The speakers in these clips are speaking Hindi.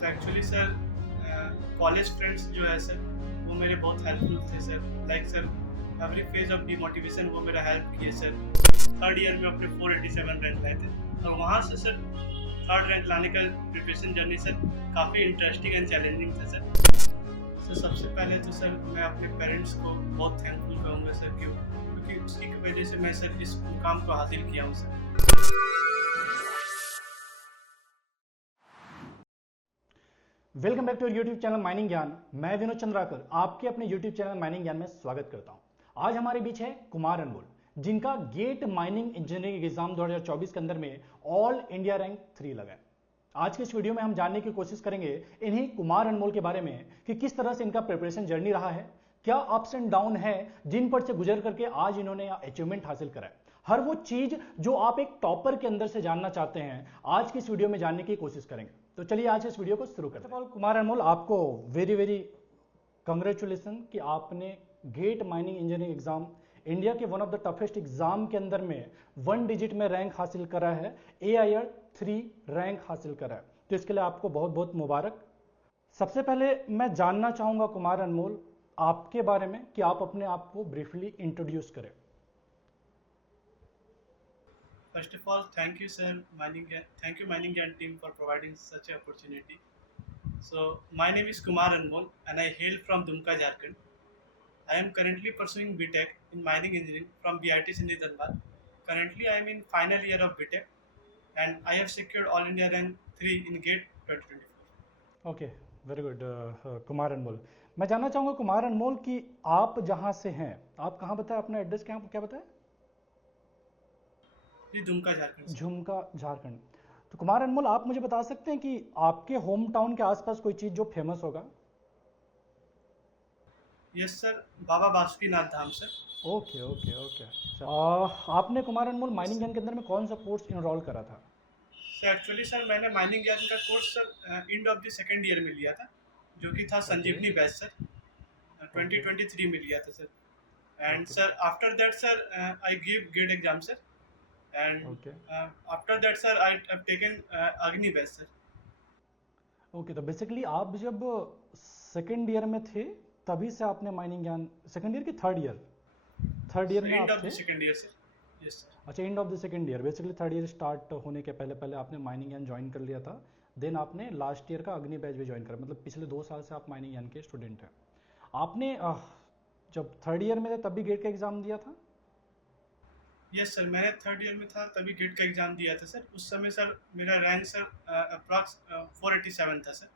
तो एक्चुअली सर कॉलेज फ्रेंड्स जो है सर वो मेरे बहुत हेल्पफुल थे sir. Like sir every phase of demotivation वो मेरा हेल्प किए सर। थर्ड ईयर में अपने 487 रैंक लाए थे और वहाँ से सर थर्ड रैंक लाने का प्रिपरेशन जर्नी सर काफ़ी इंटरेस्टिंग एंड चैलेंजिंग था सर। सर सबसे पहले तो सर मैं अपने पेरेंट्स को बहुत थैंकफुल कहूँगा सर, क्योंकि उसी की वजह से मैं सर इस मुकाम को हासिल किया हूँ sir. Welcome back to YouTube channel mining Gyan. मैं विनोद चंद्राकर आपके अपने यूट्यूब चैनल माइनिंग ज्ञान में स्वागत करता हूं। आज हमारे बीच है कुमार अनमोल, जिनका गेट माइनिंग इंजीनियरिंग एग्जाम 2024 के अंदर में ऑल इंडिया रैंक 3 लगा है। आज के इस वीडियो में हम जानने की कोशिश करेंगे इन्हीं कुमार अनमोल के बारे में कि किस तरह से इनका प्रिपरेशन जर्नी रहा है, क्या अप्स एंड डाउन है जिन पर से गुजर करके आज इन्होंने अचीवमेंट हासिल करा है। हर वो चीज जो आप एक टॉपर के अंदर से जानना चाहते हैं आज की इस वीडियो में जानने की कोशिश करेंगे। तो चलिए आज इस वीडियो को शुरू करते हैं। कुमार अनमोल, आपको वेरी वेरी कंग्रेचुलेसन कि आपने GATE mining engineering exam India के one of the toughest exam के अंदर में 1 डिजिट में रैंक हासिल करा है, AIR 3 रैंक हासिल करा है। तो इसके लिए आपको बहुत बहुत मुबारक। सबसे पहले मैं जानना चाहूंगा कुमार अनमोल आपके बारे में कि आप अपने आप को ब्रीफली इंट्रोड्यूस करें। First of all, thank you, sir. Thank you, Mining Gyan team, for providing such an opportunity. So, my name is Kumar Anmol, and I hail from Dumka, Jharkhand. I am currently pursuing BTech in Mining Engineering from BIT Sindhi Dhanbad. Currently, I am in final year of BTech, and I have secured All India Rank 3 in GATE 2024. Okay, very good Kumar Anmol. मैं जानना चाहूंगा कुमार अनमोल कि आप जहां से हैं, आप कहां बताया, अपना एड्रेस क्या बताया? जी, दुमका, झारखंड। झुमका, झारखंड। तो कुमार अनमोल, आप मुझे बता सकते हैं कि आपके होम टाउन के आसपास कोई चीज जो फेमस होगा? यस सर, बाबा बासुकीनाथ धाम सर। Okay okay okay. आपने कुमार अनमोल माइनिंग ज्ञान के अंदर में कौन सा कोर्स इनरोल करा था? सर एक्चुअली सर मैंने माइनिंग ज्ञान का course sir and of the second year में लिया था, जो कि था संजीवनी बैच सर। 2023 में लिया था sir. And sir after that sir I give GATE exam sir, and after that sir I have taken Agni batch sir. Okay, तो बेसिकली आप जब सेकेंड ईयर में थे तभी से आपने माइनिंग ज्ञान, सेकेंड ईयर की थर्ड ईयर में एंड आप ऑफ थे? The second year sir. Yes sir. अच्छा, end of the second year, basically third year start होने के पहले पहले आपने माइनिंग ज्ञान ज्वाइन कर लिया था। देन आपने लास्ट ईयर का अग्नि बैच भी ज्वाइन करा, मतलब पिछले 2 साल से आप माइनिंग ज्ञान के स्टूडेंट हैं। आपने जब थर्ड ईयर में थे तब भी गेट का एग्जाम दिया था? यस सर, मैंने थर्ड ईयर में था तभी गेट का एग्जाम दिया था सर। उस समय सर मेरा रैंक सर अप्रॉक्स 487 था sir.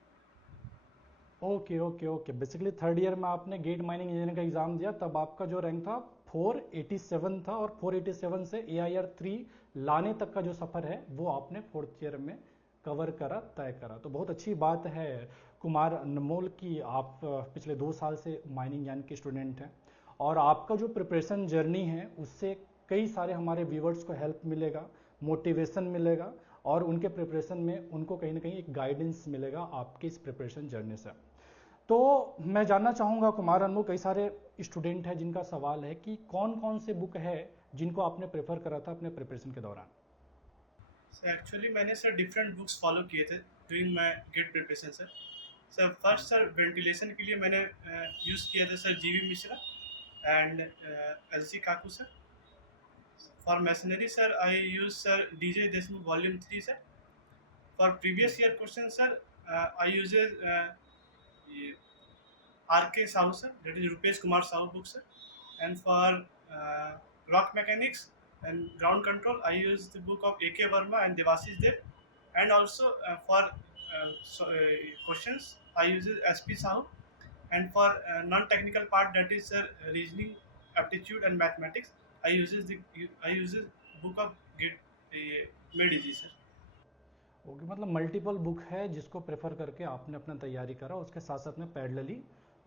Okay okay okay, basically third year में आपने गेट माइनिंग इंजीनियरिंग का एग्जाम दिया, तब आपका जो रैंक था 487 था, और 487 से AIR 3 लाने तक का जो सफ़र है वो आपने फोर्थ ईयर में कवर करा, तय करा। तो बहुत अच्छी बात है कुमार अनमोल की आप पिछले 2 साल से माइनिंग ज्ञान के स्टूडेंट हैं, और आपका जो प्रिपरेशन जर्नी है उससे कई सारे हमारे व्यूवर्स को हेल्प मिलेगा, मोटिवेशन मिलेगा, और उनके प्रिपरेशन में उनको कहीं ना कहीं एक गाइडेंस मिलेगा आपके इस प्रिपरेशन जर्नी से। तो मैं जानना चाहूँगा कुमार अनमोल, कई सारे स्टूडेंट हैं जिनका सवाल है कि कौन कौन से बुक है जिनको आपने प्रेफर करा था अपने प्रिपरेशन के दौरान? सर एक्चुअली मैंने सर डिफरेंट बुक्स फॉलो किए थे during my GATE preparation sir. Sir first sir ventilation के लिए मैंने यूज़ किया था sir GV Mishra and LC Kaku sir. For machinery sir I use sir DJ Deshmukh volume 3 sir. For previous year question sir I uses RK Sahu sir, that is Rupesh Kumar Sahu book sir. And for rock mechanics and ground control, I use the book of AK Verma and Devashish Dev. And also for questions, I use SP Sahu. And for non-technical part, that is reasoning, aptitude and mathematics, I use book of Mediji sir. Okay, मतलब मल्टीपल बुक है जिसको प्रेफर करके आपने अपना तैयारी करा, उसके साथ साथ में पैरेलली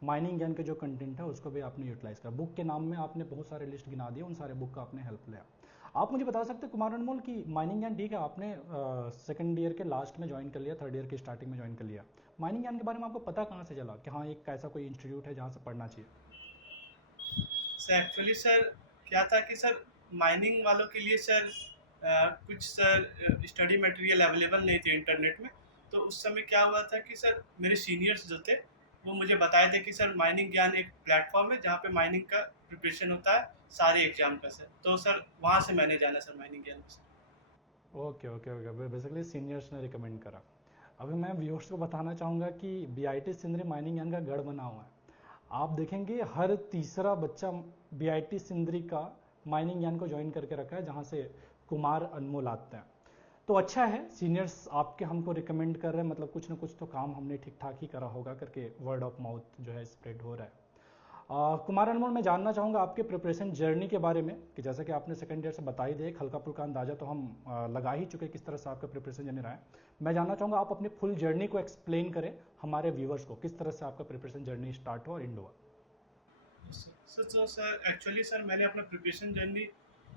माइनिंग ज्ञान के जो कंटेंट है उसको भी आपने यूटिलाइज करा। बुक के नाम में आपने बहुत सारे लिस्ट गिना दिए, उन सारे बुक का आपने हेल्प लिया। आप मुझे बता सकते हैं कुमार अनमोल कि माइनिंग ज्ञान ठीक है, आपने सेकंड ईयर के लास्ट में ज्वाइन कर लिया, थर्ड ईयर के स्टार्टिंग में ज्वाइन कर लिया, माइनिंग ज्ञान के बारे में आपको पता कहाँ से चला कि हाँ एक ऐसा कोई इंस्टीट्यूट है जहाँ से पढ़ना चाहिए? सर एक्चुअली सर क्या था कि सर माइनिंग वालों के लिए सर कुछ सर स्टडी मटेरियल अवेलेबल नहीं थे इंटरनेट में, तो उस समय क्या हुआ था कि सर मेरे सीनियर्स जो थे वो मुझे बताए थे कि सर माइनिंग ज्ञान एक प्लेटफॉर्म है जहाँ पे माइनिंग का प्रिपरेशन होता है सारे एग्जाम का सर। तो सर वहाँ से मैंने जाना सर माइनिंग ज्ञान में sir. Okay okay okay, basically seniors ने रिकमेंड करा। अभी मैं व्यूअर्स को बताना चाहूँगा कि बीआईटी सिंदरी माइनिंग यान का गढ़ बना हुआ है। आप देखेंगे हर तीसरा बच्चा बीआईटी सिंदरी का माइनिंग यान को ज्वाइन करके रखा है, जहाँ से कुमार अनमोल आते हैं। तो अच्छा है, सीनियर्स आपके हमको रिकमेंड कर रहे हैं, मतलब कुछ ना कुछ तो काम हमने ठीक ठाक ही करा होगा करके वर्ड ऑफ माउथ जो है स्प्रेड हो रहा है। कुमार अनमोल, मैं जानना चाहूँगा आपके प्रिपरेशन जर्नी के बारे में, कि जैसा कि आपने सेकंड ईयर से बता ही दे, एक हल्का फुल्का अंदाजा तो हम लगा ही चुके किस तरह से आपका प्रिपरेशन जर्नी रहा है। मैं जानना चाहूँगा आप अपनी फुल जर्नी को एक्सप्लेन करें हमारे व्यूवर्स को, किस तरह से आपका प्रिपरेशन जर्नी स्टार्ट हुआ और एंड हुआ। सर एक्चुअली सर मैंने अपना preparation journey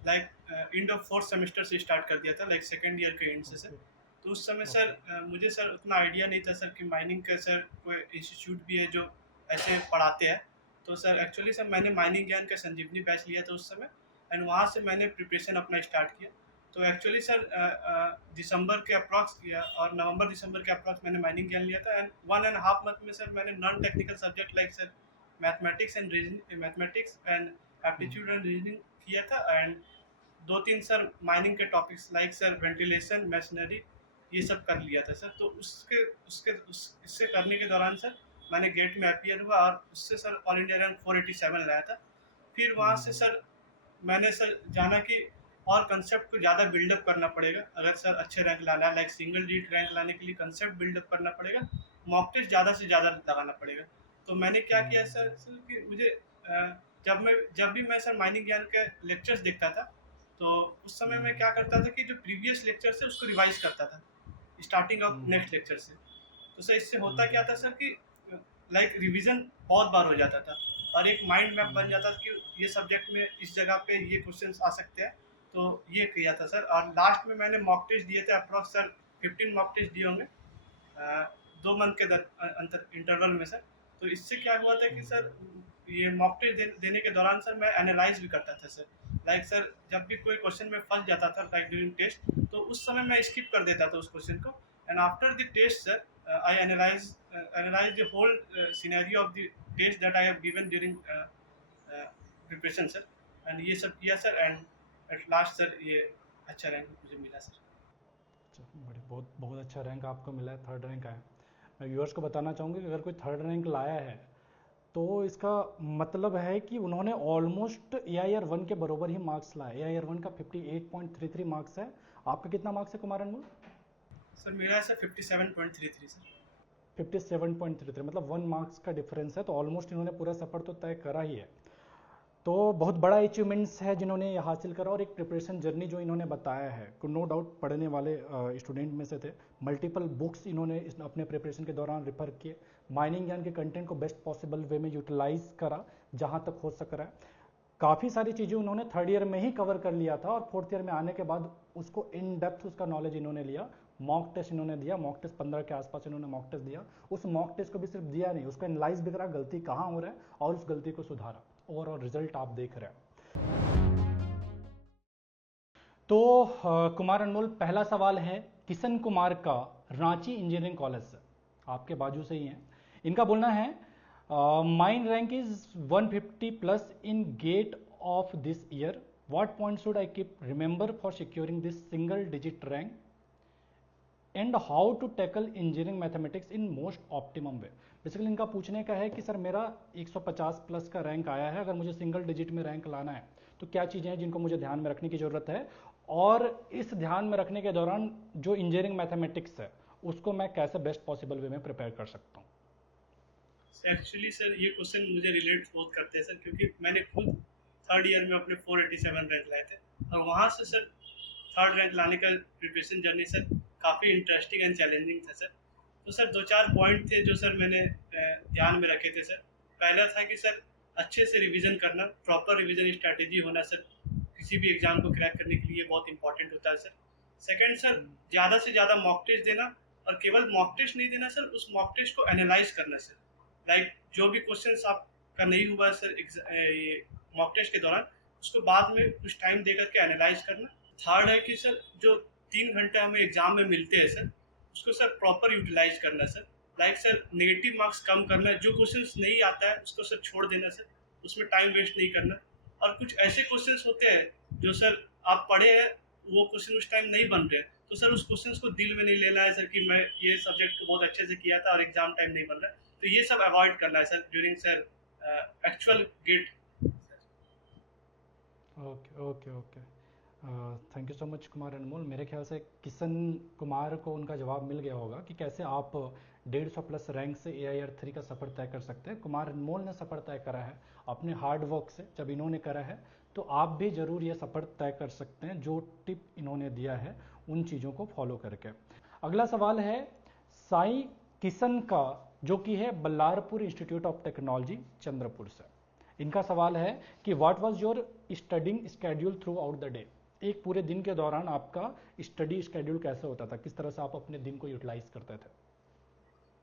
like end of fourth semester से स्टार्ट कर दिया था, लाइक सेकेंड ईयर के एंड से सर। तो उस समय सर मुझे सर उतना आइडिया नहीं था सर कि माइनिंग का सर कोई इंस्टीट्यूट भी है जो ऐसे पढ़ाते हैं। तो सर एक्चुअली सर मैंने माइनिंग ज्ञान का संजीवनी बैच लिया था उस समय, एंड वहाँ से मैंने प्रिपरेशन अपना स्टार्ट किया। तो एक्चुअली सर दिसंबर के अप्रॉक्स और नवंबर दिसंबर के अप्रॉक्स मैंने माइनिंग ज्ञान लिया था, एंड 1.5 मंथ में सर मैंने non technical subject like sir mathematics and aptitude and reasoning किया था, एंड 2-3 सर माइनिंग के topics like sir ventilation machinery ये सब कर लिया था सर। तो इससे करने के दौरान सर मैंने गेट में अपीयर हुआ और उससे सर ऑल इंडिया रैंक 487 लाया था। फिर वहाँ से सर मैंने सर जाना कि और कंसेप्ट को ज़्यादा बिल्डअप करना पड़ेगा अगर सर अच्छे रैंक लाना है, लाइक सिंगल डिजिट रैंक लाने के लिए कंसेप्ट बिल्डअप करना पड़ेगा, मॉक टेस्ट ज़्यादा से ज़्यादा लगाना पड़ेगा। तो मैंने क्या किया सर कि मुझे जब भी मैं सर माइनिंग ज्ञान के लेक्चर्स देखता था तो उस समय मैं क्या करता था कि जो प्रीवियस लेक्चर से उसको रिवाइज करता था स्टार्टिंग ऑफ नेक्स्ट लेक्चर से। तो सर इससे होता क्या था सर कि लाइक रिवीजन बहुत बार हो जाता था और एक माइंड मैप बन जाता था कि ये सब्जेक्ट में इस जगह पे ये क्वेश्चंस आ सकते हैं। तो ये किया था सर, और लास्ट में मैंने मॉक टेस्ट दिए थे अप्रॉक्स सर 15 मॉक टेस्ट दिए होंगे 2 मंथ के अंतर इंटरवल में सर। तो इससे क्या हुआ था कि सर ये मॉक टेस्ट देने के दौरान सर मैं एनालाइज भी करता था सर, लाइक सर जब भी कोई क्वेश्चन में फंस जाता था लाइक ड्यूरिंग टेस्ट तो उस समय मैं स्किप कर देता था उस क्वेश्चन को, and after the test sir I analyse the whole scenario of the test that I have given during preparation sir, and ये सब किया sir, and at last sir ये अच्छा रैंक मुझे मिला सर। बड़ी बहुत बहुत अच्छा रैंक आपको मिला है, थर्ड रैंक आया। मैं व्यूअर्स को बताना चाहूँगी कि अगर कोई थर्ड रैंक लाया है तो इसका मतलब है कि उन्होंने ऑलमोस्ट AIR 1 के बराबर ही मार्क्स लाए। AIR 1 का 58.33 मार्क्स है। आपका कितना मार्क्स है कुमार अनमोल? सर मेरा है सर 57.33 सर। 57.33, मतलब 1 मार्क्स का डिफरेंस है, तो ऑलमोस्ट इन्होंने पूरा सफ़र तो तय करा ही है। तो बहुत बड़ा अचीवमेंट्स है जिन्होंने ये हासिल करा, और एक प्रिपरेशन जर्नी जो इन्होंने बताया है, नो डाउट पढ़ने वाले स्टूडेंट में से थे। मल्टीपल बुक्स इन्होंने अपने प्रिपरेशन के दौरान रेफर किए, माइनिंग ज्ञान के कंटेंट को बेस्ट पॉसिबल वे में यूटिलाइज करा जहाँ तक हो सक रहा है। काफ़ी सारी चीज़ें उन्होंने थर्ड ईयर में ही कवर कर लिया था, और फोर्थ ईयर में आने के बाद उसको इन डेप्थ उसका नॉलेज इन्होंने लिया। मॉक टेस्ट इन्होंने दिया, मॉक टेस्ट 15 के आसपास इन्होंने मॉक टेस्ट दिया। उस मॉक टेस्ट को भी सिर्फ दिया नहीं, उसको एनालाइज भी करा, गलती कहाँ हो रहा है और उस गलती को सुधारा। ओवरऑल रिजल्ट आप देख रहे हैं। तो कुमार अनमोल, पहला सवाल है किशन कुमार का, रांची इंजीनियरिंग कॉलेज से, आपके बाजू से ही हैं। इनका बोलना है mine rank is 150 plus in GATE of this year, what point should I keep remember for securing this single digit rank, and how to tackle engineering mathematics in most optimum way. Basically इनका पूछने का है कि सर मेरा 150 प्लस का रैंक आया है, अगर मुझे सिंगल डिजिट में रैंक लाना है तो क्या चीज़ें हैं जिनको मुझे ध्यान में रखने की ज़रूरत है, और इस ध्यान में रखने के दौरान जो इंजीनियरिंग मैथमेटिक्स है उसको मैं कैसे बेस्ट पॉसिबल वे में प्रिपेयर कर सकता हूँ। एक्चुअली सर ये क्वेश्चन मुझे रिलेट बहुत करते हैं सर, क्योंकि मैंने खुद थर्ड ईयर में अपने 487 रैंक लाए थे, और वहाँ से सर थर्ड रैंक लाने का प्रिपरेशन जर्नी सर काफ़ी इंटरेस्टिंग एंड चैलेंजिंग था सर। तो सर 2-4 पॉइंट थे जो सर मैंने ध्यान में रखे थे सर। पहला था कि सर अच्छे से रिवीजन करना, प्रॉपर रिवीजन स्ट्रैटेजी होना सर किसी भी एग्जाम को क्रैक करने के लिए बहुत इंपॉर्टेंट होता है सर। सेकंड सर ज़्यादा से ज़्यादा मॉक टेस्ट देना, और केवल मॉक टेस्ट नहीं देना सर, उस मॉक टेस्ट को एनालाइज करना सर, लाइक जो भी क्वेश्चन आपका नहीं हुआ सर ये मॉक टेस्ट के दौरान उसको बाद में कुछ टाइम दे करके एनालाइज करना। थर्ड है कि सर जो 3 घंटे हमें एग्जाम में मिलते हैं सर, उसको सर प्रॉपर यूटिलाइज करना है sir. Like sir negative marks कम करना है, जो क्वेश्चंस नहीं आता है उसको सर छोड़ देना सर, उसमें टाइम वेस्ट नहीं करना। और कुछ ऐसे क्वेश्चंस होते हैं जो सर आप पढ़े हैं, वो क्वेश्चन उस टाइम नहीं बन रहे, तो सर उस क्वेश्चंस को दिल में नहीं लेना है सर कि मैं ये सब्जेक्ट को बहुत अच्छे से किया था और एग्जाम टाइम नहीं बन रहा है। तो ये सब अवॉइड करना है sir during sir actual GATE. Okay okay okay, thank you so much Kumar Anmol. मेरे ख्याल से किशन कुमार को उनका जवाब मिल गया होगा कि कैसे आप 150 प्लस रैंक से AIR 3 का सफ़र तय कर सकते हैं। कुमार अनमोल ने सफ़र तय करा है अपने हार्ड वर्क से, जब इन्होंने करा है तो आप भी ज़रूर ये सफ़र तय कर सकते हैं जो टिप इन्होंने दिया है उन चीज़ों को फॉलो करके। अगला सवाल है साई किशन का, जो कि है Ballarpur institute of technology Chandrapur से। इनका सवाल है कि what was your studying schedule through out the day. एक पूरे दिन के दौरान आपका स्टडी स्केड्यूल कैसे होता था, किस तरह से आप अपने दिन को यूटिलाइज करते थे?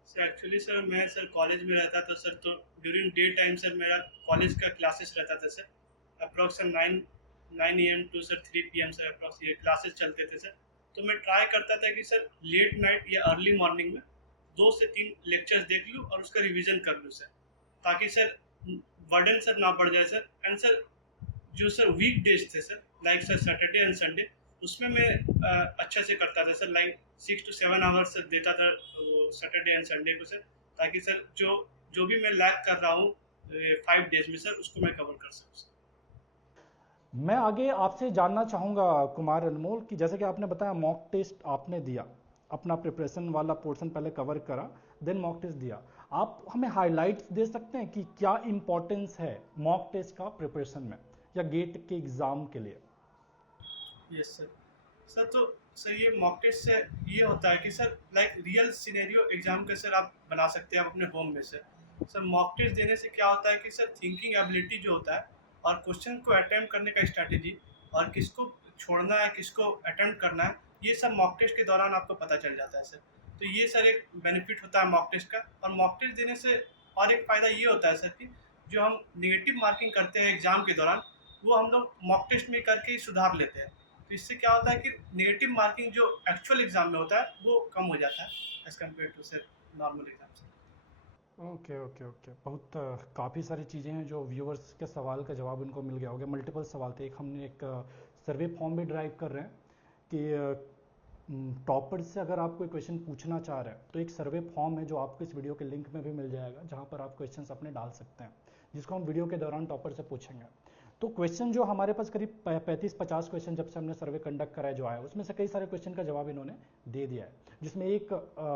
सर एक्चुअली सर मैं सर कॉलेज में रहता था सर, तो ड्यूरिंग डे टाइम सर मेरा कॉलेज का क्लासेस रहता था sir. Approx 9 AM to sir 3 PM sir approx ये क्लासेस चलते थे सर। तो मैं ट्राई करता था कि सर लेट नाइट या अर्ली मॉर्निंग में 2 से 3 लेक्चर्स देख लूँ और उसका रिवीजन कर लूँ सर, ताकि सर वर्डन सर ना बढ़ जाए सर। एंड सर जो सर वीक डेज थे sir, like sir Saturday and Sunday, उसमें मैं अच्छे से करता था sir, like 6 to 7 hours sir देता था सैटरडे एंड संडे को सर, ताकि सर जो जो भी मैं लैक कर रहा हूँ 5 डेज में सर, उसको मैं कवर कर सकूँ सर। मैं आगे आपसे जानना चाहूँगा कुमार अनमोल कि जैसे कि आपने बताया मॉक टेस्ट आपने दिया, अपना प्रिपरेशन वाला पोर्शन पहले कवर करा, देन मॉक टेस्ट दिया। आप हमें हाइलाइट्स दे सकते हैं कि क्या इंपॉर्टेंस है मॉक टेस्ट का प्रिपरेशन में या गेट के एग्ज़ाम के लिए? Yes sir. सर तो सर ये मॉक टेस्ट से ये होता है कि sir like real scenario exam के सर आप बना सकते हैं आप अपने होम में सर। सर मॉक टेस्ट देने से क्या होता है कि सर थिंकिंग एबिलिटी जो होता है और क्वेश्चन को अटेम्प्ट करने का स्ट्रैटेजी और किसको छोड़ना है किसको अटेम्प्ट करना है, ये सब मॉक टेस्ट के दौरान आपको पता चल जाता है सर। तो ये सर एक बेनिफिट होता है मॉक टेस्ट का। और मॉक टेस्ट देने से और एक फ़ायदा ये होता है सर कि जो हम नेगेटिव मार्किंग करते हैं एग्जाम के दौरान, वो हम लोग मॉक टेस्ट में करके ही सुधार लेते हैं। तो इससे क्या होता है कि नेगेटिव मार्किंग जो एक्चुअल एग्जाम में होता है वो कम हो जाता है as compared to sir normal exam से। ओके ओके ओके, बहुत काफ़ी सारी चीज़ें हैं जो व्यूअर्स के सवाल का जवाब उनको मिल गया होगा। मल्टीपल सवाल थे, एक हमने एक सर्वे फॉर्म भी ड्राइव कर रहे हैं कि टॉपर से अगर आप कोई क्वेश्चन पूछना चाह रहे हैं तो एक सर्वे फॉर्म है जो आपको इस वीडियो के लिंक में भी मिल जाएगा, जहाँ पर आप क्वेश्चंस अपने डाल सकते हैं, जिसको हम वीडियो के दौरान टॉपर से पूछेंगे। तो क्वेश्चन जो हमारे पास करीब 35-50 क्वेश्चन जब से हमने सर्वे कंडक्ट करा है जो आया, उसमें से कई सारे क्वेश्चन का जवाब इन्होंने दे दिया है। जिसमें एक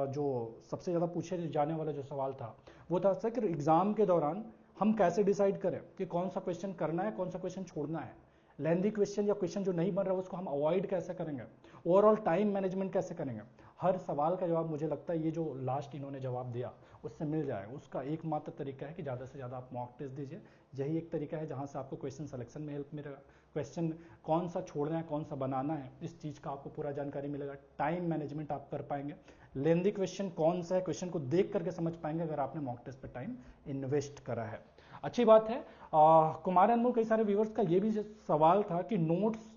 जो सबसे ज़्यादा पूछे जाने वाला जो सवाल था वो था सर कि एग्ज़ाम के दौरान हम कैसे डिसाइड करें कि कौन सा क्वेश्चन करना है, कौन सा क्वेश्चन छोड़ना है। लेंदी क्वेश्चन या क्वेश्चन जो नहीं बन रहा उसको हम अवॉइड कैसे करेंगे, ओवरऑल टाइम मैनेजमेंट कैसे करेंगे। हर सवाल का जवाब मुझे लगता है ये जो लास्ट इन्होंने जवाब दिया उससे मिल जाएगा। उसका एकमात्र तरीका है कि ज़्यादा से ज़्यादा आप मॉक टेस्ट दीजिए, यही एक तरीका है जहाँ से आपको क्वेश्चन सिलेक्शन में हेल्प मिलेगा। क्वेश्चन कौन सा छोड़ना है कौन सा बनाना है इस चीज़ का आपको पूरा जानकारी मिलेगा। टाइम मैनेजमेंट आप कर पाएंगे, लेंदी क्वेश्चन कौन सा है क्वेश्चन को देख करके समझ पाएंगे अगर आपने मॉक टेस्ट पर टाइम इन्वेस्ट करा है। अच्छी बात है। कुमार अनमोल, कई सारे व्यूवर्स का ये भी सवाल था कि नोट्स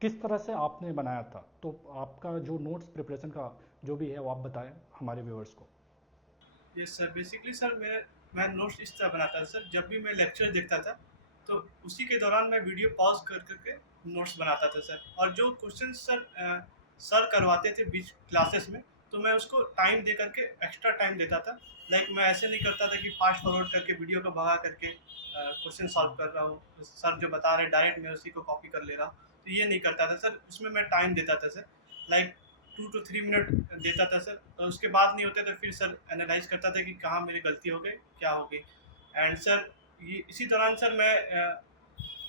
किस तरह से आपने बनाया था, तो आपका जो नोट्स प्रिपरेशन का जो भी है वो आप बताएं हमारे व्यूवर्स को। यस सर, बेसिकली सर मैं नोट्स इस तरह बनाता था सर, जब भी मैं लेक्चर देखता था तो उसी के दौरान मैं वीडियो पॉज कर करके नोट्स बनाता था सर। और जो क्वेश्चन सर करवाते थे बीच क्लासेस में, तो मैं उसको टाइम दे करके एक्स्ट्रा टाइम देता था। लाइक मैं ऐसे नहीं करता था कि फास्ट फॉरवर्ड करके वीडियो को भगा करके क्वेश्चन सॉल्व कर रहा हूँ, सर जो बता रहे हैं डायरेक्ट मैं उसी को कॉपी कर ले रहा हूँ। तो ये नहीं करता था सर, उसमें मैं टाइम देता था सर, लाइक 2 to 3 मिनट देता था सर। तो उसके बाद नहीं होते तो फिर सर एनालाइज करता था कि कहाँ मेरी गलती हो गई, क्या हो गई। एंड सर ये इसी दौरान सर मैं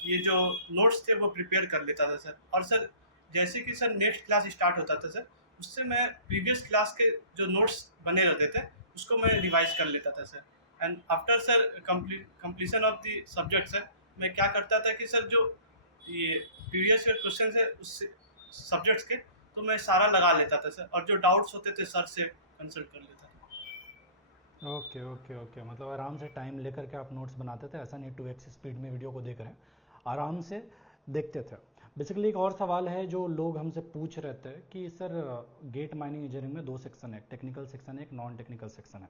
ये जो नोट्स थे वो प्रिपेयर कर लेता था सर। और सर जैसे कि सर नेक्स्ट क्लास स्टार्ट होता था सर, उससे मैं प्रीवियस क्लास के जो नोट्स बने रहते थे उसको मैं रिवाइज कर लेता था sir. And after sir completion of the subject sir, मैं क्या करता था कि सर जो ये प्रीवियस ईयर क्वेश्चन है उस सब्जेक्ट्स के, तो मैं सारा लगा लेता था सर, और जो डाउट्स होते थे सर से कंसल्ट कर लेता था। ओके ओके ओके, मतलब आराम से टाइम लेकर के आप नोट्स बनाते थे, ऐसा नहीं 2x स्पीड में वीडियो को देख रहे हैं, आराम से देखते थे। बेसिकली एक और सवाल है जो लोग हमसे पूछ रहे थे कि सर गेट माइनिंग इंजीनियरिंग में 2 सेक्शन है, टेक्निकल सेक्शन है, एक नॉन टेक्निकल सेक्शन है।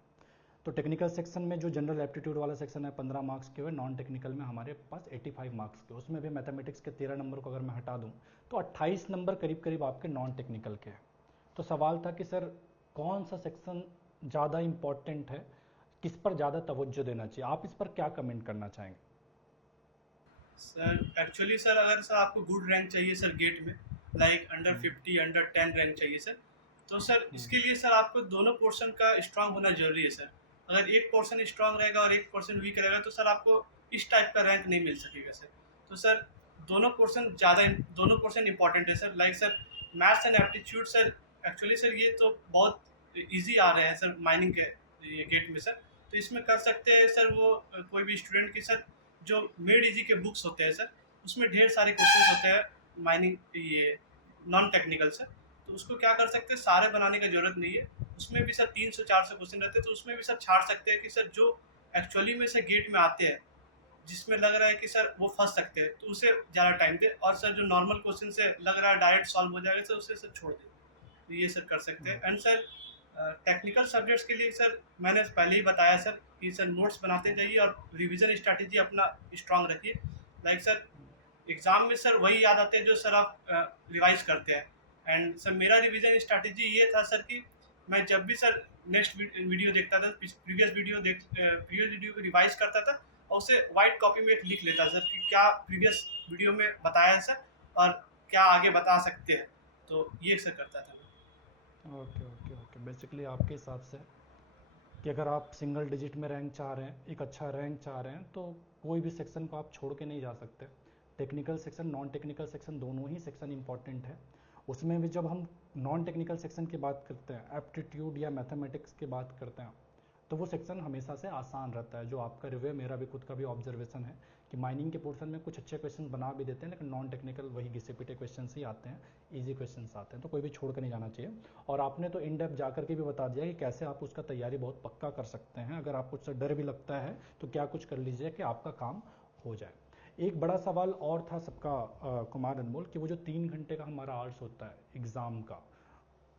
तो टेक्निकल सेक्शन में जो जनरल एप्टीट्यूड वाला सेक्शन है 15 मार्क्स के, हुए नॉन टेक्निकल में हमारे पास 85 मार्क्स के, उसमें भी मैथमेटिक्स के 13 नंबर को अगर मैं हटा दूं तो 28 नंबर करीब करीब आपके नॉन टेक्निकल के हैं। तो सवाल था कि सर कौन सा सेक्शन ज़्यादा इम्पॉर्टेंट है, किस पर ज़्यादा तवज्जो देना चाहिए, आप इस पर क्या कमेंट करना चाहेंगे? सर एक्चुअली सर अगर सर आपको गुड रैंक चाहिए सर गेट में, लाइक अंडर 50 अंडर 10 रैंक चाहिए सर, तो सर इसके लिए सर आपको दोनों पोर्शन का स्ट्रांग होना जरूरी है सर। अगर एक पोर्शन स्ट्रांग रहेगा और एक पोर्शन वीक रहेगा तो सर आपको इस टाइप का रैंक नहीं मिल सकेगा सर। तो सर दोनों पोर्शन इंपॉर्टेंट है sir. Like sir maths and aptitude sir, actually sir ये तो बहुत इजी आ रहे हैं सर माइनिंग के ये गेट में सर। तो इसमें कर सकते हैं सर वो कोई भी स्टूडेंट की सर जो मेड इजी के बुक्स होते हैं सर, उसमें ढेर सारे क्वेश्चन होते हैं माइनिंग ये नॉन टेक्निकल सर। तो उसको क्या कर सकते हैं, सारे बनाने की जरूरत नहीं है, उसमें भी सर 300-400 क्वेश्चन रहते हैं, तो उसमें भी सर छाड़ सकते हैं कि सर जो एक्चुअली में सर गेट में आते हैं जिसमें लग रहा है कि सर वो फंस सकते हैं तो उसे ज़्यादा टाइम दे, और सर जो नॉर्मल क्वेश्चन से लग रहा है डायरेक्ट सॉल्व हो जाएगा सर उसे सर छोड़ दे। तो ये सर कर सकते हैं। एंड सर टेक्निकल सब्जेक्ट्स के लिए सर मैंने पहले ही बताया सर कि सर नोट्स बनाते जाइए और रिवीजन स्ट्रैटेजी अपना स्ट्रांग रखिए। लाइक सर एग्ज़ाम में सर वही याद आते हैं जो सर आप रिवाइज करते हैं। एंड सर मेरा रिवीजन स्ट्रैटेजी ये था सर कि मैं जब भी सर नेक्स्ट वीडियो देखता था, प्रीवियस वीडियो को रिवाइज करता था और उसे वाइट कॉपी में लिख लेता सर कि क्या प्रीवियस वीडियो में बताया है सर और क्या आगे बता सकते हैं। तो ये सर करता था मैं। ओके ओके ओके, बेसिकली आपके हिसाब से कि अगर आप सिंगल डिजिट में रैंक चाह रहे हैं, एक अच्छा रैंक चाह रहे हैं, तो कोई भी सेक्शन को आप छोड़ के नहीं जा सकते। Technical section, non technical section, दोनों ही सेक्शन इंपॉर्टेंट है। उसमें भी जब हम नॉन टेक्निकल सेक्शन की बात करते हैं, एप्टीट्यूड या मैथमेटिक्स की बात करते हैं, तो वो सेक्शन हमेशा से आसान रहता है। जो आपका रिव्यू, मेरा भी खुद का भी ऑब्जर्वेशन है कि माइनिंग के पोर्शन में कुछ अच्छे क्वेश्चन बना भी देते हैं, लेकिन नॉन टेक्निकल वही घिसे पिटे क्वेश्चन ही आते हैं, इजी क्वेश्चन आते हैं, तो कोई भी छोड़ कर नहीं जाना चाहिए। और आपने तो इन डेप्थ जाकर के भी बता दिया कि कैसे आप उसका तैयारी बहुत पक्का कर सकते हैं। अगर आपको उससे डर भी लगता है तो क्या कुछ कर लीजिए कि आपका काम हो जाए। एक बड़ा सवाल और था सबका कुमार अनमोल, कि वो जो 3 घंटे का हमारा आवर्स होता है एग्ज़ाम का,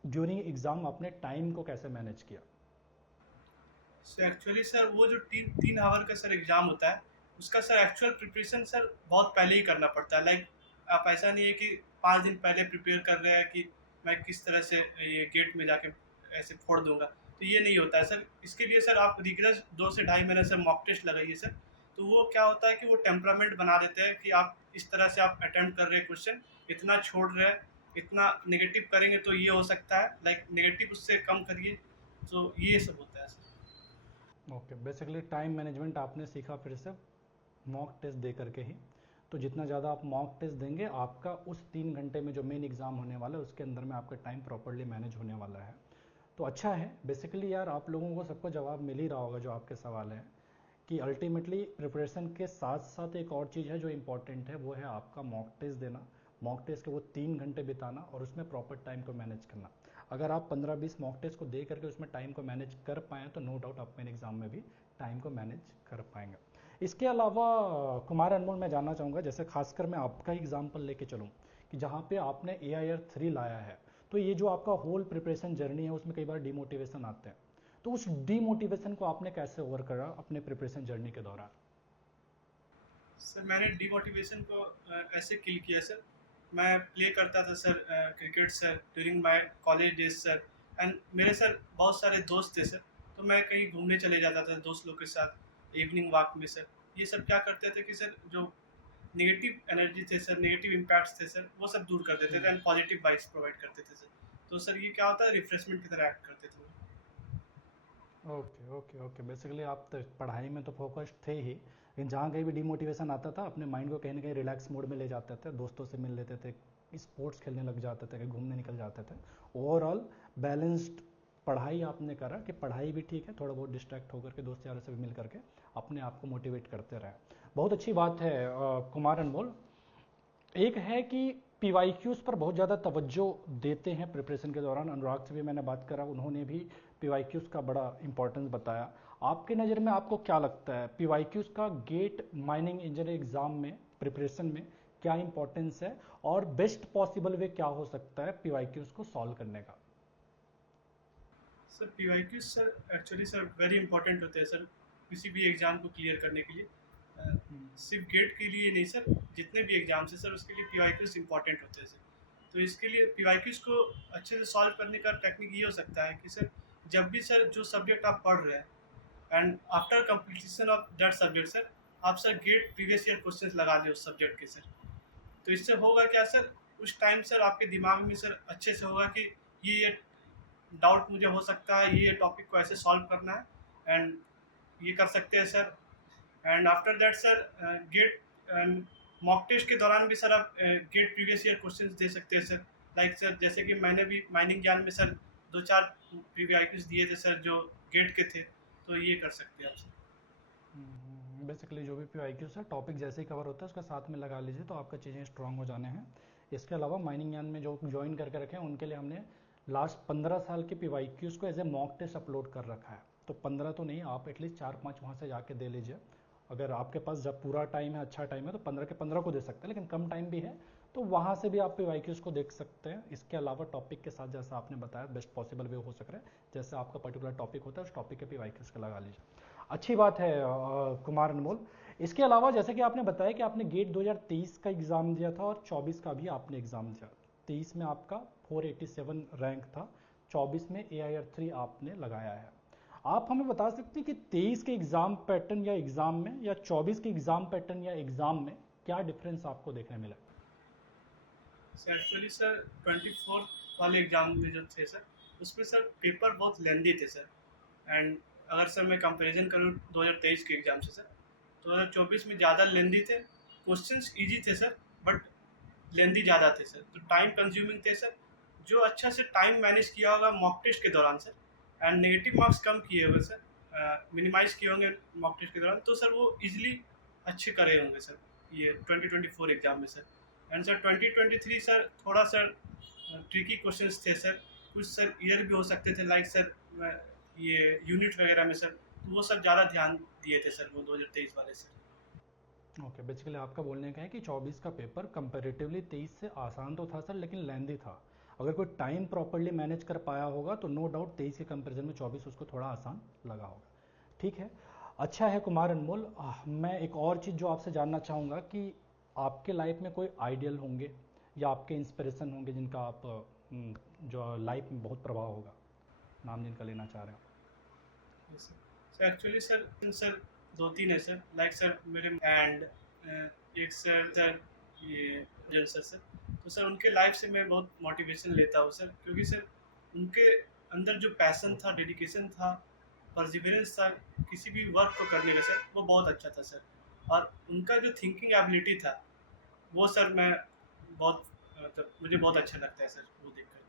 ड्यूरिंग एग्ज़ाम आपने टाइम को कैसे मैनेज किया? सर एक्चुअली सर वो जो 3 आवर का सर एग्ज़ाम होता है उसका सर एक्चुअल प्रिपरेशन सर बहुत पहले ही करना पड़ता है। लाइक आप ऐसा नहीं है कि 5 दिन पहले प्रिपेयर कर रहे हैं कि मैं किस तरह से ये गेट में जाके ऐसे फोड़ दूंगा, तो ये नहीं होता है सर। इसके लिए सर आप रिगरस 2 से ढाई महीने से मॉक टेस्ट लगाइए सर। तो वो क्या होता है कि वो टेम्परामेंट बना देते हैं कि आप इस तरह से आप अटेम्प्ट कर रहे हैं क्वेश्चन, इतना छोड़ रहे हैं, इतना नेगेटिव करेंगे तो ये हो सकता है, लाइक नेगेटिव उससे कम करिए। तो ये सब होता है sir. Okay, basically time management आपने सीखा फिर से मॉक टेस्ट दे करके ही। तो जितना ज़्यादा आप मॉक टेस्ट देंगे, आपका उस 3 घंटे में जो मेन एग्ज़ाम होने वाला है उसके अंदर में आपका टाइम प्रॉपरली मैनेज होने वाला है। तो अच्छा है। बेसिकली यार आप लोगों को सबको जवाब मिल ही रहा होगा जो आपके सवाल हैं, कि अल्टीमेटली प्रिपरेशन के साथ साथ एक और चीज़ है जो इम्पॉर्टेंट है, वो है आपका मॉक टेस्ट देना। मॉक टेस्ट के वो 3 घंटे बिताना और उसमें प्रॉपर टाइम को मैनेज करना। अगर आप 15-20 मॉक टेस्ट को दे करके उसमें टाइम को मैनेज कर पाएँ तो नो डाउट आप मेन एग्ज़ाम में भी टाइम को मैनेज कर पाएंगे। इसके अलावा कुमार अनमोल, मैं जानना चाहूँगा, जैसे खासकर मैं आपका एग्जाम्पल लेके चलूँ कि जहाँ पे आपने AIR 3 लाया है, तो ये जो आपका होल प्रिपरेशन जर्नी है उसमें कई बार डिमोटिवेशन आते हैं, तो उस डिमोटिवेशन को आपने कैसे ओवर करा अपने प्रिपरेशन जर्नी के दौरान? सर मैंने डिमोटिवेशन को ऐसे किल किया सर। मैं प्ले करता था sir cricket sir during my college days sir. And मेरे सर बहुत सारे दोस्त थे सर, तो मैं कहीं घूमने चले जाता था दोस्त लोग के साथ इवनिंग वॉक में सर। ये सब क्या करते थे कि सर जो नेगेटिव एनर्जी थे सर, नेगेटिव इम्पैक्ट्स थे सर, वो सब दूर कर देते थे एंड पॉजिटिव वाइब्स प्रोवाइड करते थे सर। तो सर ये क्या होता है, रिफ्रेशमेंट की तरह एक्ट करते थे। ओके ओके ओके, बेसिकली आप तो पढ़ाई में तो फोकस्ड थे ही, लेकिन जहाँ कहीं भी डिमोटिवेशन आता था अपने माइंड को कहीं ना कहीं रिलैक्स मोड में ले जाते थे, दोस्तों से मिल लेते थे, स्पोर्ट्स खेलने लग जाते थे, कहीं घूमने निकल जाते थे। ओवरऑल बैलेंस्ड पढ़ाई आपने करा, कि पढ़ाई भी ठीक है, थोड़ा बहुत डिस्ट्रैक्ट होकर के दोस्त यारों से भी मिल करके अपने आप को मोटिवेट करते रहे। बहुत अच्छी बात है कुमार अनमोल। एक है कि PYQs पर बहुत ज़्यादा तवज्जो देते हैं प्रिपरेशन के दौरान। अनुराग से भी मैंने बात करा, उन्होंने भी PYQs का बड़ा इंपॉर्टेंस बताया। आपके नज़र में आपको क्या लगता है PYQs का गेट माइनिंग इंजीनियरिंग एग्ज़ाम में प्रिपरेशन में क्या इंपॉर्टेंस है और बेस्ट पॉसिबल वे क्या हो सकता है पीवाईक्यूज को सॉल्व करने का? Sir PYQ sir actually sir very important होते हैं सर किसी भी एग्ज़ाम को क्लियर करने के लिए। सिर्फ गेट के लिए नहीं सर, जितने भी एग्ज़ाम्स हैं सर उसके लिए पीवाईक्यूज इंपॉर्टेंट होते हैं सर। तो इसके लिए पीवाईक्यूज को अच्छे से सॉल्व करने का टेक्निक ये हो सकता है कि सर जब भी सर जो सब्जेक्ट आप पढ़ रहे हैं and after completion of that subject sir, आप sir GATE previous year questions लगा लें उस सब्जेक्ट के सर। तो इससे होगा क्या सर, उस टाइम सर आपके दिमाग में सर अच्छे से होगा कि ये डाउट मुझे हो सकता है, ये टॉपिक को ऐसे सॉल्व करना है एंड ये कर सकते हैं sir. And after that sir GATE mock test के दौरान भी सर आप गेट प्रीवियस ईयर क्वेश्चंस दे सकते हैं सर। लाइक सर जैसे कि मैंने भी माइनिंग ज्ञान में सर 2-4 प्रीवियस दिए थे सर जो गेट के थे, तो ये कर सकते हैं आप सर। बेसिकली जो भी पीवाईक्यूज है टॉपिक जैसे ही कवर होता है उसका साथ में लगा लीजिए तो आपका चीज़ें स्ट्रांग हो जाने हैं। इसके अलावा माइनिंग ज्ञान में जो ज्वाइन करके रखे हैं उनके लिए हमने लास्ट 15 साल के पीवाईक्यूज को as a mock test upload कर रखा है। तो 15 तो नहीं, आप एटलीस्ट 4-5 वहाँ से जाके दे लीजिए। अगर आपके पास जब पूरा टाइम है, अच्छा टाइम है, तो 15 के 15 को दे सकते हैं, लेकिन कम टाइम भी है तो वहाँ से भी आप पीवाईक्यूज को देख सकते हैं। इसके अलावा टॉपिक के साथ जैसा आपने बताया बेस्ट पॉसिबल वे हो सक रहा है, जैसे आपका पर्टिकुलर टॉपिक होता है उस टॉपिक के पीवाईक्यूज का लगा लीजिए। अच्छी बात है कुमार अनमोल। इसके अलावा जैसे कि आपने बताया कि आपने गेट 2023 का एग्ज़ाम दिया था और 24 का भी आपने एग्ज़ाम दिया। 23 में आपका 487 रैंक था, 24 में AIR3 आपने लगाया है। आप हमें बता सकते हैं कि 23 के एग्ज़ाम पैटर्न या एग्ज़ाम में या 24 के एग्ज़ाम पैटर्न या एग्ज़ाम में क्या डिफरेंस आपको देखने मिला? सर एक्चुअली सर 24 वाले एग्ज़ाम में जो थे सर उसमें सर पेपर बहुत लेंदी थे सर। एंड अगर सर मैं कंपैरिजन करूँ 2023 के एग्ज़ाम से सर, 2024 में ज़्यादा लेंदी थे, क्वेश्चंस इजी थे सर बट लेंदी ज़्यादा थे सर, तो टाइम कंज्यूमिंग थे सर। जो अच्छा से टाइम मैनेज किया होगा मॉक टेस्ट के दौरान सर एंड नेगेटिव मार्क्स कम किए होंगे सर, मिनिमाइज़ किए होंगे मॉक टेस्ट के दौरान, तो सर वो इजीली अच्छे करे होंगे सर ये 2024 एग्ज़ाम में सर। एंड सर 2023 सर थोड़ा सर ट्रिकी क्वेश्चंस थे सर, कुछ सर ईयर भी हो सकते थे लाइक सर ये यूनिट वगैरह में सर, तो वो सब ज़्यादा ध्यान दिए थे सर वो 2023 वाले सर। ओके, बेसिकली आपका बोलने का है कि 24 का पेपर कंपैरेटिवली 23 से आसान तो था सर लेकिन लेंदी था। अगर कोई टाइम प्रॉपर्ली मैनेज कर पाया होगा तो नो डाउट 23 के कंपैरिजन में 24 उसको थोड़ा आसान लगा होगा। ठीक है, अच्छा है कुमार अनमोल। मैं एक और चीज़ जो आपसे जानना चाहूँगा कि आपके लाइफ में कोई आइडियल होंगे या आपके इंस्पिरेशन होंगे जिनका आप जो लाइफ में बहुत प्रभाव होगा, नाम जिनका लेना चाह रहे हो? सर एक्चुअली सर 2-3 है सर, लाइक सर मेरे एंड एक सर ये जल सर, तो सर उनके लाइफ से मैं बहुत मोटिवेशन लेता हूँ सर, क्योंकि सर उनके अंदर जो पैसन था, डेडिकेशन था, परसिवरेंस था किसी भी वर्क को करने का सर, वो बहुत अच्छा था सर। और उनका जो थिंकिंग एबिलिटी था वो सर मैं बहुत मतलब मुझे बहुत अच्छा लगता है सर वो देख कर।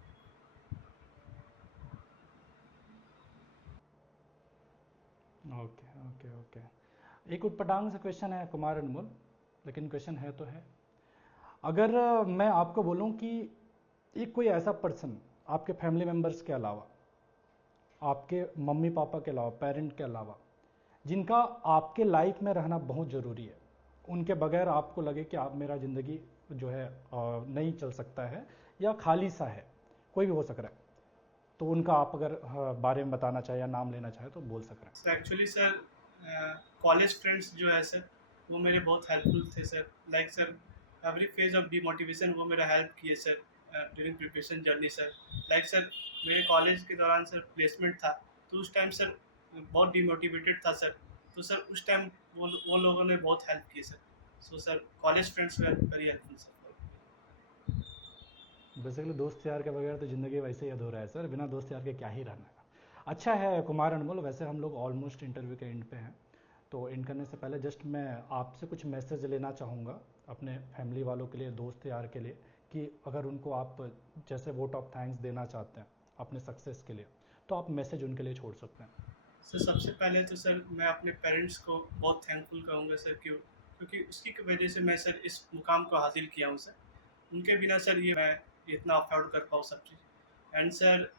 Okay okay okay. एक उटपटांग सा क्वेश्चन है कुमार अनमोल, लेकिन क्वेश्चन है तो है। अगर मैं आपको बोलूं कि एक कोई ऐसा पर्सन आपके फैमिली मेम्बर्स के अलावा, आपके मम्मी पापा के अलावा, पेरेंट के अलावा, जिनका आपके लाइफ में रहना बहुत ज़रूरी है, उनके बगैर आपको लगे कि आप मेरा ज़िंदगी जो है नहीं चल सकता है या खाली सा है, कोई भी हो सक रहा है, तो उनका आप अगर बारे में बताना चाहे या नाम लेना चाहे तो बोल सक रहे हैं। Sir actually sir college friends जो है सर वो मेरे बहुत हेल्पफुल थे sir. Like sir every phase of demotivation वो मेरा हेल्प किए sir during preparation journey sir. Like sir मेरे कॉलेज के दौरान सर प्लेसमेंट था, तो उस टाइम सर बहुत डीमोटिवेटेड था सर, तो सर उस टाइम वो लोगों ने बहुत हेल्प की sir. So sir college friends were very helpful sir. Basically दोस्त यार के बगैर तो ज़िंदगी वैसे ही अधूरा है सर, बिना दोस्त यार के क्या ही रहना है। अच्छा है कुमार अनमोल, वैसे हम लोग ऑलमोस्ट इंटरव्यू के एंड पे हैं, तो एंड करने से पहले जस्ट मैं आपसे कुछ मैसेज लेना चाहूँगा अपने फैमिली वालों के लिए, दोस्त यार के लिए, कि अगर उनको आप जैसे वोट ऑफ थैंक्स देना चाहते हैं अपने सक्सेस के लिए, तो आप मैसेज उनके लिए छोड़ सकते हैं। सर सबसे पहले तो सर मैं अपने पेरेंट्स को बहुत थैंकफुल कहूँगा सर, क्योंकि उसकी वजह से मैं सर इस मुकाम को हासिल किया हूँ सर। उनके बिना सर ये मैं इतना अफोर्ड कर पाऊँ सब चीज़। एंड सर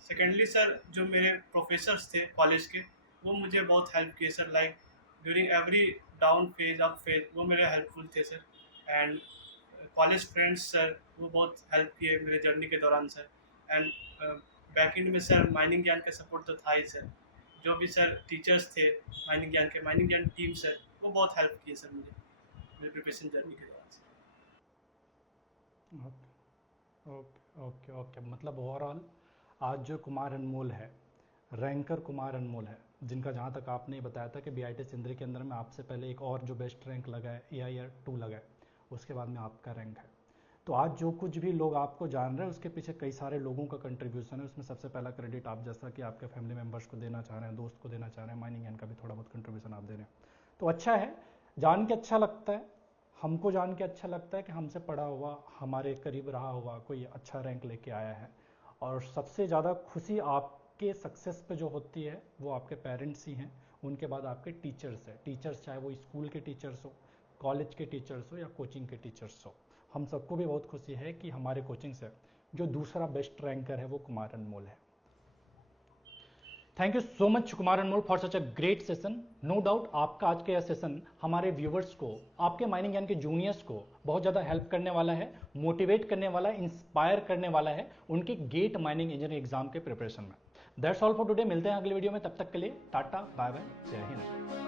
सेकेंडली सर जो मेरे प्रोफेसर्स थे कॉलेज के वो मुझे बहुत हेल्प किए sir, like during every down phase up phase वो मेरे हेल्पफुल थे sir. And college friends sir, वो बहुत हेल्प किए मेरे जर्नी के दौरान सर। एंड बैक एंड में सर माइनिंग ज्ञान का सपोर्ट तो था ही सर। जो भी सर टीचर्स थे माइनिंग ज्ञान टीम सर, वो बहुत हेल्प किए सर मुझे मेरे प्रिपरेशन जर्नी के दौरान सर। ओके ओके ओके, मतलब ओवरऑल आज जो कुमार अनमोल है, रैंकर कुमार अनमोल है, जिनका जहाँ तक आपने बताया था कि BIT सिंदरी के अंदर में आपसे पहले एक और जो बेस्ट रैंक लगा है AIR 2 लगा है, उसके बाद में आपका रैंक है। तो आज जो कुछ भी लोग आपको जान रहे हैं उसके पीछे कई सारे लोगों का कंट्रीब्यूशन है। उसमें सबसे पहला क्रेडिट आप जैसा कि आपके फैमिली मेम्बर्स को देना चाह रहे हैं, दोस्त को देना चाह रहे हैं, माइनिंग ज्ञान का भी थोड़ा बहुत कंट्रीब्यूशन आप दे रहे हैं, तो अच्छा है, जान के अच्छा लगता है। हमको जान के अच्छा लगता है कि हमसे पढ़ा हुआ, हमारे करीब रहा हुआ कोई अच्छा रैंक लेके आया है। और सबसे ज़्यादा खुशी आपके सक्सेस पे जो होती है वो आपके पेरेंट्स ही हैं, उनके बाद आपके टीचर्स हैं। टीचर्स चाहे वो स्कूल के टीचर्स हो, कॉलेज के टीचर्स हो या कोचिंग के टीचर्स हो, हम सबको भी बहुत खुशी है कि हमारे कोचिंग से जो दूसरा बेस्ट रैंकर है वो कुमार अनमोल है। Thank you so much Kumar Anmol for such a great session. No doubt आपका आज का यह सेशन हमारे व्यूवर्स को, आपके माइनिंग ज्ञान के जूनियर्स को बहुत ज़्यादा हेल्प करने वाला है, मोटिवेट करने वाला है, इंस्पायर करने वाला है उनके गेट माइनिंग इंजीनियरिंग एग्जाम के प्रिपरेशन में। दैट्स ऑल फॉर टुडे, मिलते हैं अगले वीडियो में, तब तक के लिए टाटा बाय बाय, जय हिंद।